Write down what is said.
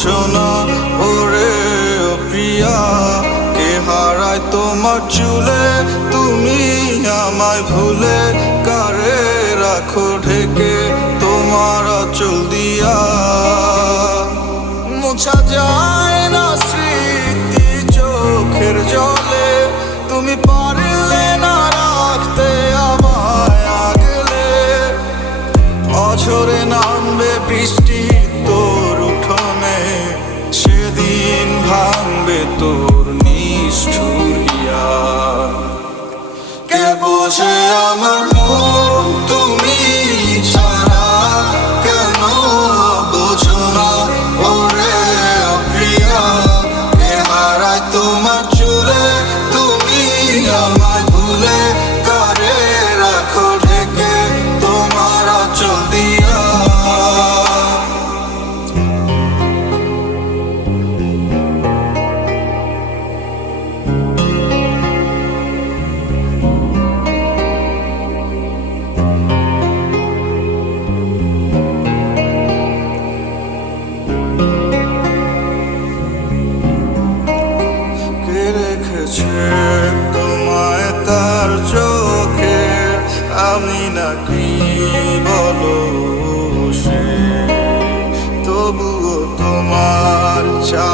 বোঝো না ওরে ও প্রিয়া, কে হারায় তোমার চুলে তুমি আমায় ভুলে, কারে রাখো ঢেকে তোমার আঁচল দিয়া। মোছা যায় না স্মৃতি চোখের জলে, তুমি পারলে না রাখতে আমায় আগলে। অঝরে নামবে বৃষ্টি তোর উঠোনে, সেদিন ভাঙবে তোর নিষ্ঠুর হিয়া। কে বোঝে আমার মন তুমি ছাড়া, কেন বোঝো না ওরে ও প্রিয়া, কে হারায় তোমার চুলে তুমি আমায় ভুলে, কারে রাখো ঢেকে তোমার আঁচল দিয়া। রেখেছে তোমায় তার চোখে, আমি নাকি বলো সে, তবুও তোমার চা